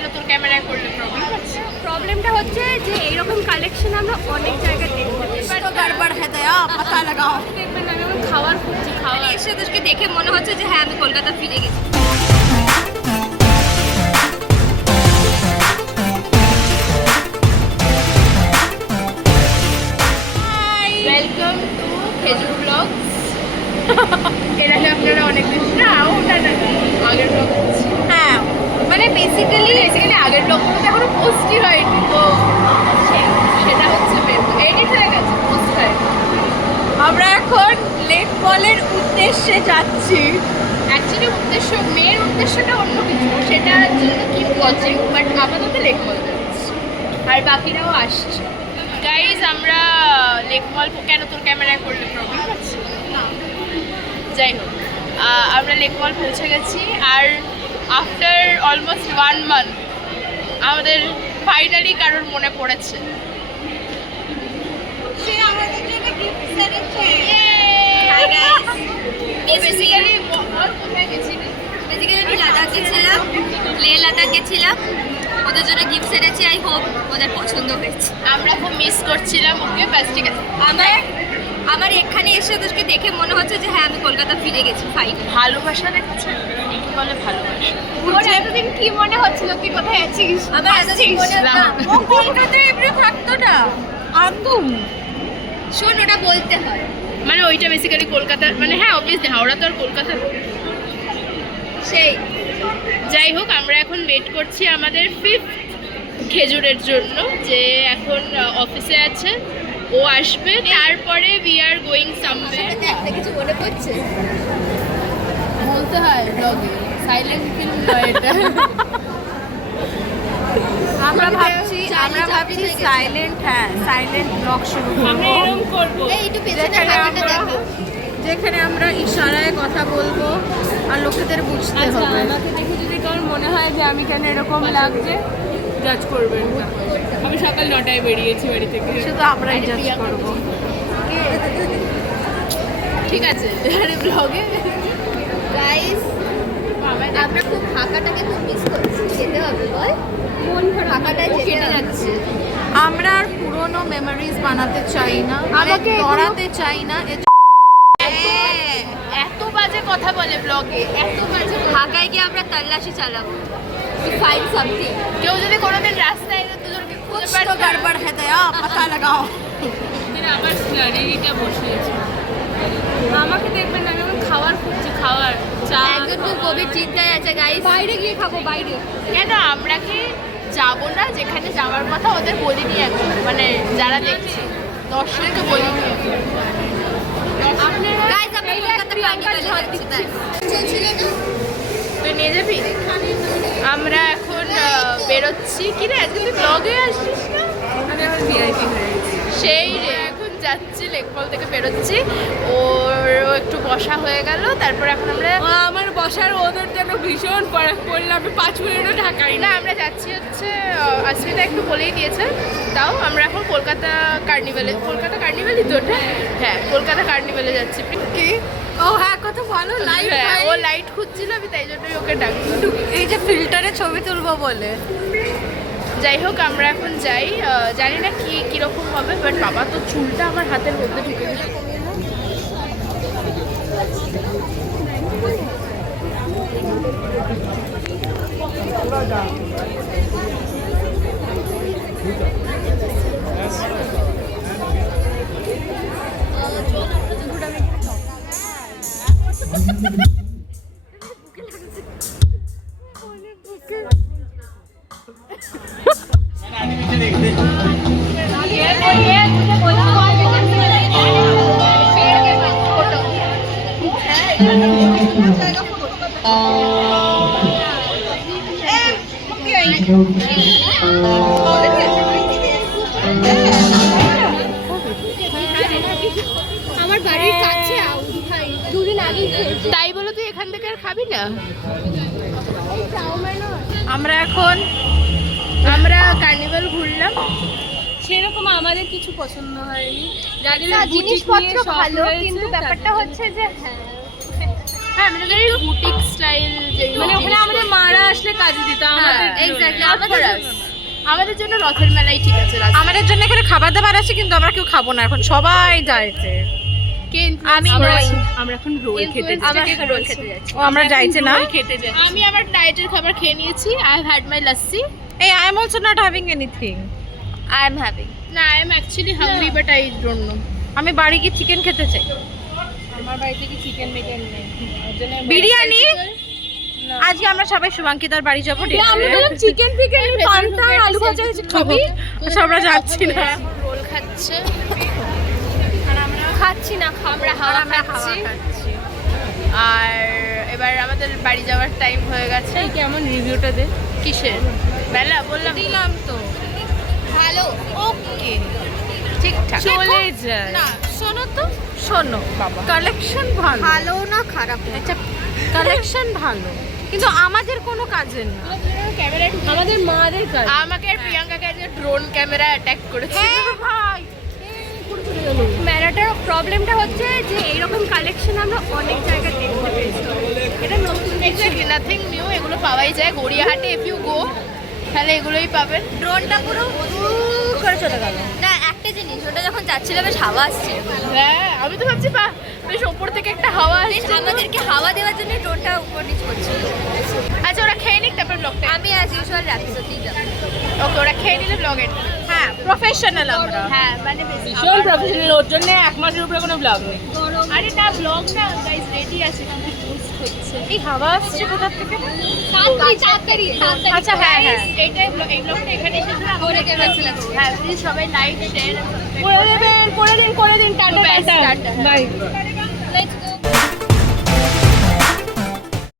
কেন তোর ক্যামেরায় করলে প্রবলেম আছে? প্রবলেমটা হচ্ছে যে এইরকম কালেকশন আমরা অনেক জায়গায় দেখতে পাই। तो गड़बड़ है दया पता लगाओ। দেখবেন আমি এখন খাবার খুঁজছি, খাবার এসে তোকে দেখে মনে হচ্ছে যে হ্যাঁ আমি কলকাতা ফিরে গেছি। ওয়েলকাম টু খেজুর ব্লগস। এর আগে আপনারা অনেক দিন না ওটা না আগের ব্লগ হচ্ছে। হ্যাঁ মানে বেসিক্যালি আগের ব্লগগুলোতে এখনো পোস্টই হয়নি, তো সেটা হচ্ছে এডিট হয়ে গেছে, পোস্ট হয়নি। আমরা এখন লেক মলের উদ্দেশ্যে যাচ্ছি। অ্যাকচুয়ালি মেয়ের উদ্দেশ্যটা অন্য কিছু, সেটার জন্য কি ওয়াচিং, বাট আপাতত লেক মল যাচ্ছি আর বাকিরাও আসছে। গাইজ আমরা লেক মল কেন তোর ক্যামেরায় করলে প্রবলেম আছে? যাই হোক, আমরা লেক মল পৌঁছে গেছি আর আফটার অলমোস্ট 1 মান্থ আমাদের ফাইনালি কারোর মনে পড়েছে। সে আমাদের জন্য গিফট এনেছে। হাই গাইস, বেসিক্যালি কোথায় গেছিলি? বেসিক্যালি আমি লাদাখ গেছিলাম, লাদাখ গেছিলাম, ওদের জন্য গিফট এনেছি। আই হোপ ওদের পছন্দ হয়েছে। আমরা খুব মিস করছিলাম ওকে। ব্যাস ঠিক আছে, আমার এখানে এসে ওদেরকে দেখে মনে হচ্ছে যে হ্যাঁ আমি কলকাতা ফিরে গেছি। ফাইনালি ভালোবাসা দেখছে, কি বলে ভালোবাসা। তোর এতদিন কি মনে হচ্ছিল তুই কোথায় আছিস? আমার এতদিন মনে হতো না, ও কলকাতায় এমনি থাকতো না। একদম শোন, ওটা বলতে হয়। মানে ওইটা বেসিক্যালি কলকাতা, মানে হ্যাঁ অবভিয়াসলি হাওড়া তো আর কলকাতা। সেই যাই হোক, আমরা এখন ওয়েট করছি আমাদের 5th খেজুরের জন্য, যে এখন অফিসে আছে, ও আসবে, তারপরে উই আর গোয়িং সামওয়্যার। একটা কিছু মনে পড়ছে। বলতে হয় ব্লগে, সাইলেন্ট ফিল্ম নয় এটা। আমরা ভাবছি সাইলেন্ট, হ্যাঁ সাইলেন্ট ব্লগ শুরু আমরা করব, এরকম করবো। এই একটু পেছনে হাঁটাটা দেখো, যেখানে আমরা ইশারায় কথা বলবো আর লোকেদের বুঝতে আচ্ছা, হবে। আমাকে দেখে যদি কারোর মনে হয় যে আমি কেন এরকম লাগছে, জাজ করবেন না। আমি সকাল 9টায় বেরিয়েছি বাড়ি থেকে। শুধু আমরাই জাজ করব। ঠিক আছে, আরে ব্লগে গাইস আমরা খুব ফাঁকাটাকে খুব মিস করছি, যেতে হবে বল, মন ফাঁকাটায় যেতে যাচ্ছে। আমরা আর পুরনো মেমোরিজ বানাতে চাই না, আমাকে দড়াতে চাই না। এত বাজে কথা বলে ব্লগে, এত বাজে কথা। ঢাকায় গিয়ে আমরা তল্লাশি চালাবো, টু ফাইন্ড সামথিং। কেউ যদি কোনোদিন রাস্তায় এলে দুজনকে খুঁজে कुछ পায় तो गड़बड़ है दया पता लगाओ। আমার স্টাডিটা বসিয়েছে। আমাকে দেখবেন আমি এখন খাবার খুঁজছি, খাবার চা। একজন খুব গভীর চিন্তায় আছে গাইস। বাইরে গিয়ে খাবো, বাইরে। কেন আমরা কি যাবো না? যেখানে যাওয়ার কথা ওদের বলিনি এখন, মানে যারা দেখছে দর্শককে বলিনি। আপনারা গাইস আমরা কলকাতা কার্নিভালে যাচ্ছি, তাই চলছিল না? তুই নিয়ে যাবি? আমরা এখন বেরোচ্ছি। কি রে, আজকে তুই ব্লগে আসছিস না? আমি এখন ভিআইপি হয়ে গেছি। সেই রে, এখন যাচ্ছি, লেকমল থেকে বেরোচ্ছি। ওরও একটু বসা হয়ে গেল, তারপর এখন আমরা আমার বসার ওদের যেন ভীষণ পড়লে আমি 5 মিনিটও ঢাকাই না, আমরা যাচ্ছি হচ্ছে আসমিতা একটু বলেই দিয়েছে। তাও আমরা এখন কলকাতা কার্নিভ্যালে তো ওটা, হ্যাঁ কলকাতা কার্নিভ্যালে যাচ্ছি। কি ও হ্যাঁ, কত ভালো লাইট। হ্যাঁ, ও লাইট খুঁজছিল, আমি তাই জন্যই ওকে ডাকছি। এই যে ফিল্টারে ছবি তুলবো বলে। যাই হোক, আমরা এখন যাই। জানি না কীরকম হবে, বাট বাবা তো চুলটা আমার হাতের মধ্যে ঢুকে গেছে। আমার বাড়ির কাছে দুদিন আগে তাই বলে তুই এখান থেকে আর খাবি না? আমরা কার্নিভাল ঘুরলাম, সেরকম আমাদের কিছু পছন্দ হয়নি। জিনিসপত্র ভালো, কিন্তু ব্যাপারটা হচ্ছে যে হ্যাঁ মানে ভেরি বুটিক স্টাইল, মানে ওখানে আমাদের মারা আসলে কাজে দিত আমাদের এক্স্যাক্টলি আমাদের জন্য রথের মেলাই ঠিক আছে। আমাদের জন্য এখানে খাবার দাবার আছে কিন্তু আমরা কেউ খাবো না, এখন সবাই যাইছে। আমরা এখন রোল খেতে আমরা এখন রোল খেতে যাচ্ছি। ও আমরা যাইছে না। খেতে যাচ্ছি। আমি আমার ডায়েটের খাবার খেয়ে নিয়েছি। I have had my lassi. এই I am also not having anything. I am having. না, I am actually hungry but I don't know. আমি বাড়ি গিয়ে চিকেন খেতে চাই, আমার বাড়িতে কি চিকেন মিকেন নেই, ওর জন্য বিরিয়ানি। আজকে আমরা সবাই শুভাঙ্কিতার বাড়ি যাবো। আমি বললাম চিকেন ফিকেন পান্তা আলু ভাজা কিছু খাবি। আচ্ছা, আমরা যাচ্ছি না। রোল খাচ্ছে খাচ্ছি না, আমরা হাওয়া খাচ্ছি। আর এবার আমাদের বাড়ি যাওয়ার টাইম হয়ে গেছে। এই কেমন রিভিউটা দে। কিসের বেলা বললাম দিলাম তো। ভালো। ওকে, ঠিকঠাক। চলে যায় না শোনো তো, শোনো বাবা, কালেকশন ভালো, ভালো না খারাপ না। আচ্ছা কালেকশন ভালো কিন্তু আমাদের কোনো কাজের না। ক্যামেরা আমাদের মাদের কাজ। আমাকে আর প্রিয়াঙ্কাকে আজকে ড্রোন ক্যামেরা অ্যাটাক করেছে। হ্যাঁ ভাই, মেলাটার প্রবলেমটা হচ্ছে যে এইরকম কালেকশন আমরা অনেক জায়গায় দেখতে পেয়েছি, এটা নতুন এক্স্যাক্টলি নাথিং নিউ, এগুলো পাওয়াই যায় গড়িয়াহাটে। ইফ ইউ গো তাহলে এগুলোই পাবেন। ড্রোনটা পুরো করে চলে গেল। না, একটা জিনিস, ওটা যখন যাচ্ছিল বেশ হাওয়া আসছিল। হ্যাঁ, আমি তো ভাবছি বেশ ওপর থেকে একটা হাওয়া বেশ আসছে। আমাদেরকে হাওয়া দেওয়ার জন্য ড্রোনটা উপর নিচ করছিল। আচ্ছা, ওরা খেয়ে নিক তারপর ব্লগটা। আমি অ্যাজ ইউজুয়াল র্যাপসোতেই যাবো। ওকে, ওরা খেয়ে নিলে ব্লগের। হ্যাঁ প্রফেশনাল আমরা। হ্যাঁ মানে বেশ ভীষণ প্রফেশনাল, ওর জন্য এক মাসের উপরে কোনো ব্লগ নেই। আরে না, ব্লগ না গাইস, রেডি আছে কিন্তু পোস্ট হচ্ছে। এই হাওয়া আসছে কোথা থেকে? তাড়াতাড়ি আচ্ছা হ্যাঁ হ্যাঁ, এই ব্লগটা এখানে শেষ হলো। করে কে বলছিলাম? হ্যাঁ প্লিজ সবাই লাইক শেয়ার করে দিন টাটা ব্যাস, টাটা টাটা। বাই।